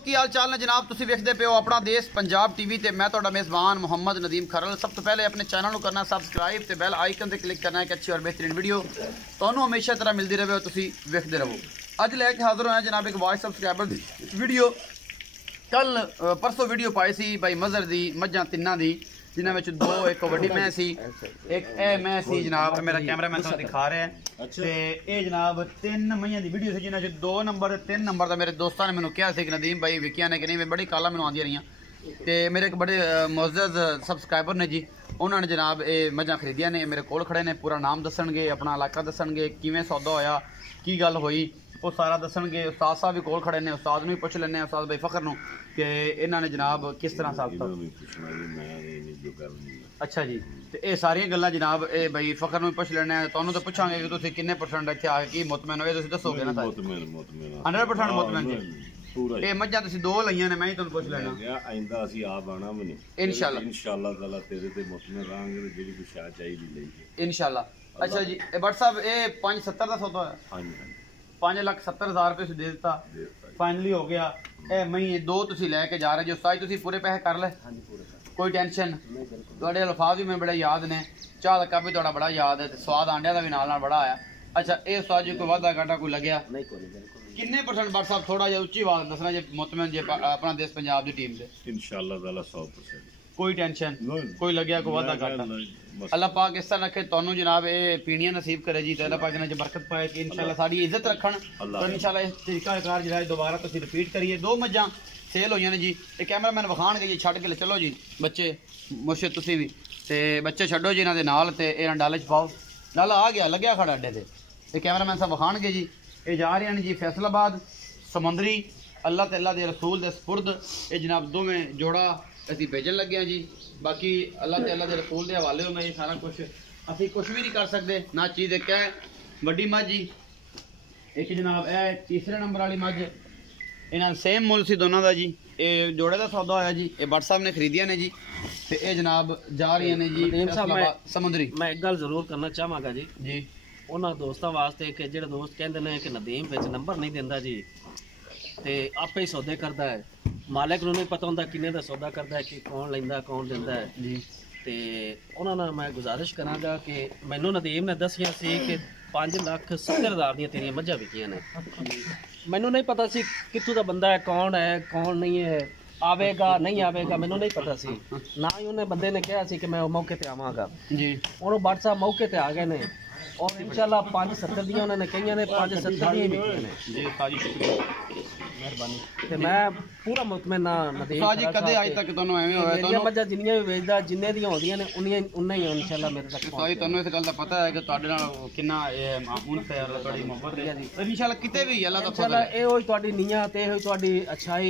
की हाल चाल ने जनाब, तुसीं वेखदे पे हो अपना देश पंजाब टीवी ते मैं तुहाडा मेज़बान मोहम्मद नदीम खरल। सब तो पहले अपने चैनल को करना सबसक्राइब ते बैल आइकन ते क्लिक करना है कि अच्छी और बेहतरीन वीडियो तुहानूं हमेशा तरह मिलती रहे, तुसीं वेखदे रहो। अज लैके हाज़र होया जनाब एक वॉइस सबसक्राइबर दी वीडियो। कल परसों वीडियो पाई सी भाई मज़र दी मझां तिन्नां दी, जिन्हां विच दो एक वड्डी मैं सी, एक ए मैं सी जनाब, मेरा कैमरामैन तुहानूं दिखा रहा है। ते ए जनाब तीन मईयां दी वीडियो सी, जिन्हां च 2 नंबर 3 नंबर दा मेरे दोस्तां ने मैनूं कहा सी कि नदीम भाई विकिया ने कि नहीं, बड़ी कालां मैनूं आंदियां रहियां। ते मेरे एक बड़े मुअज़्ज़ज़ सबसक्राइबर ने जी, उन्होंने जनाब ये मझां खरीदियां ने, मेरे कोल खड़े ने, पूरा नाम दसणगे, अपना इलाका दसणगे, किवें सौदा होया, की गल होई, वो सारा दसणगे। उस्ताद साहब भी कोल खड़े ने, उस्ताद नूं भी पुछ लैने उस्ताद भाई फखर नूं कि इन्हां ने जनाब किस तरह साबित। अच्छा जी, तो ये सारियां गल्लां जनाब ये भाई फखर नूं पुछ लैने, तुहानूं तो पुछांगे कि तुसीं किन्ने परसेंट इत्थे आ के मुतमैन होए, तुसीं दसोगे ना? 100% मुतमैन जी। ये मझां तुसीं 2 लईयां ने, मैं ही तुहानूं पुछ लैना आइंदा असीं आप आना भी नहीं इंशाअल्लाह ताला, तेरे ते मुतमैन रहांगे ते जेहड़ी कोई शाह चाहिदी लईए इंशाअल्लाह। अच्छा जी, बट साहब ये 570 का सौदा है? हाँ जी, 5,70,000 रुपये से दे दिता, फाइनली हो गया। ए मई 2 तुसीं लैके जा रहे जो साई, तुसीं पूरे पैसे कर ले? हाँ जी, पूरे। कोई टेंशन? तुहाडे अल्फाज भी मैं बड़े याद ने, चाह दा कप भी तुहाडा बड़ा याद है, ते स्वाद आंडिया दा भी नाल नाल बड़ा आया। अच्छा, ये स्वाद जी कोई वादा घाटा कोई लग्या? नहीं, कोई बिल्कुल। किन्ने परसेंट बट साहब थोड़ा जिहा उच्ची आवाज़ दसना जे मुतमैन जे अपना देश पंजाब दी टीम दे? इंशाअल्लाह ताला 100%। कोई टेंशन कोई लग्या कोई वादा घाटा? अल्लाह पाक इस तरह रखे तुहानूं जनाब ये पीणियां नसीब करे जी, ते अल्लाह पाक इन्हां च बरकत पाए कि इंशाअल्लाह साडी इज्जत रखण, तो इंशाअल्लाह इस तरीकाकार जिहड़ा दोबारा तुसीं रिपीट करिए। 2 मझां सेल होईयां ने जी, ये कैमरामैन विखाणगे जी, छड्ड के चलो जी बच्चे मुर्शिद तुसीं भी, ते बच्चे छड्डो जी इन्हां दे नाल, ते इन्हां डाले च पाओ। डाला आ गया लग्या खड़ा अड्डे ते, ये कैमरामैन साहब विखाणगे जी। ये जा रहे हैं जी फैसलाबाद समुंदरी, अल्लाह ते अल्लाह दे रसूल दे सुपुर्द ये जनाब दोवें जोड़ा असीं भेजन लगे हैं जी। बाकी अल्लाह ते अल्लाह दे रसूल दे हवाले होंदा ये सारा कुछ, असीं कुछ भी नहीं कर सकते ना। चीज़ एक है वड्डी मझ जी, एक जनाब है तीसरे नंबर वाली मझ, इन्हां सेम मुल सी दोनों का जी। ये जोड़े का सौदा होया जी, ये बट साहब ने खरीदिया ने जी, ते ये जनाब जा रही ने जी समुंदरी। मैं एक गल जरूर करना चाहांगा जी जी उन्हां दोस्तां वास्ते कि जेह्ड़े दोस्त कहंदे ने कि नदीम विच नंबर नहीं दिंदा जी, ते आपे ही सौदे करदा है, मालिक नूं नहीं पता हुंदा किन्ने दा सौदा करदा है, कि कौन लैंदा कौन दिंदा है जी। ते उन्हां नाल मैं गुजारिश करांगा कि मैनूं नदीम ने दसिया सी कि 5,70,000 दियां तेरियां मझां विकियां ने। मैनूं नहीं पता सी कित्थों दा बंदा है, कौन नहीं है, आवेगा नहीं आवेगा, मैनूं नहीं पता सी, ना ही उन्हें बंदे ने कहा सी कि मैं मौके ते आवांगा जी। हुण बट साहब मौके ते आ गए ने, और इंशाअल्लाह 570 दियां उन्होंने कही ने, 570 दियां विकियां ने जी। ताजी शुक्रिया मेहरबानी। ते मैं पूरा मुतमैन नदीम जी, कदे अज तक तुहानूं एवें होया मेरियां मझां जिन्नियां भी वेचदा, जिन्ने दियां होंदियां ने उन्ना ही इंशाअल्लाह मेरे तक साई। तुहानूं इस गल दा पता है कि तुहाडे नाल किन्ना उनस है, तुहाडी मोहब्बत है जी। इंशाअल्लाह किते भी अल्लाह दा फजल है, ए होई तुहाडी नियत, ए होई तुहाडी अच्छाई,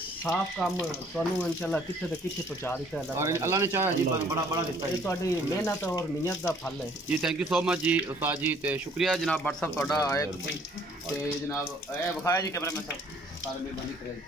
साफ काम तुहानूं इंशाअल्लाह किथे ते किथे पहुंचा दित्ता है अल्लाह ने चाहा जी, बड़ा बड़ा दित्ता है। तुहाडी मेहनत और नियत दा फल है जी। थैंक यू सो मच जी उस्ताद जी, ते शुक्रिया जनाब बट साहब तुहाडा आए तुसीं, ते जनाब ए विखाया जी कैमरामैन साहब, सारे मेहरबानी करे जी।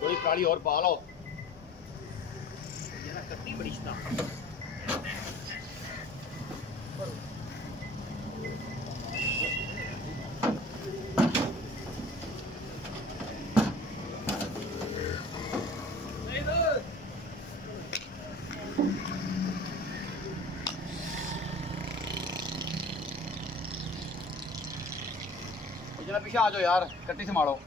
थोड़ी काली और पा लो, कत्ती बड़ी जना पीछे आ जाओ यार, कट्टी संभालो।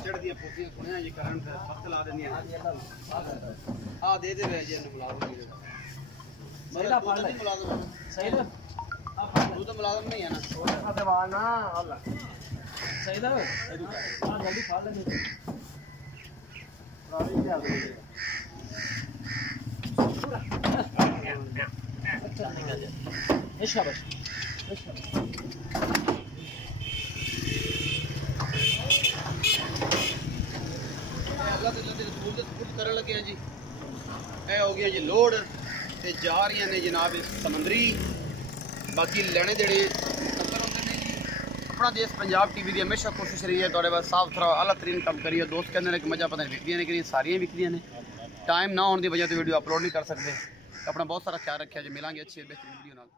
चढ़दियां पोकियां कुणियां जी करन ते वक्त ला देंदियां आ दे दे जी मिला दो। मेरा फड़ ले सही ना तू तो मुलाजम नहीं है ना ना अल्लाह सही ना जल्दी फड़ ले रावी क्या इसका बस अल्लाह ते रसूल दे सपुर्द करन लगे हैं जी। ए हो गया जी लोड ते जा रही ने जनाब समंदरी बाकी लेने देने नंबर होंगे ने जी। अपना देश पंजाब टीवी की हमेशा कोशिश रही है थोड़े बस साफ थोड़ा अला तरीन काम करिए। दोस्त कहते हैं कि मजा पता नहीं विकदियाँ ने कि सारियाँ विकदियाँ ने टाइम ना होने की वजह से वीडियो अपलोड नहीं कर सकते। अपना बहुत सारा ख्याल रखा जी। मिलेंगे अच्छी बेहतरीन वीडियो नाल।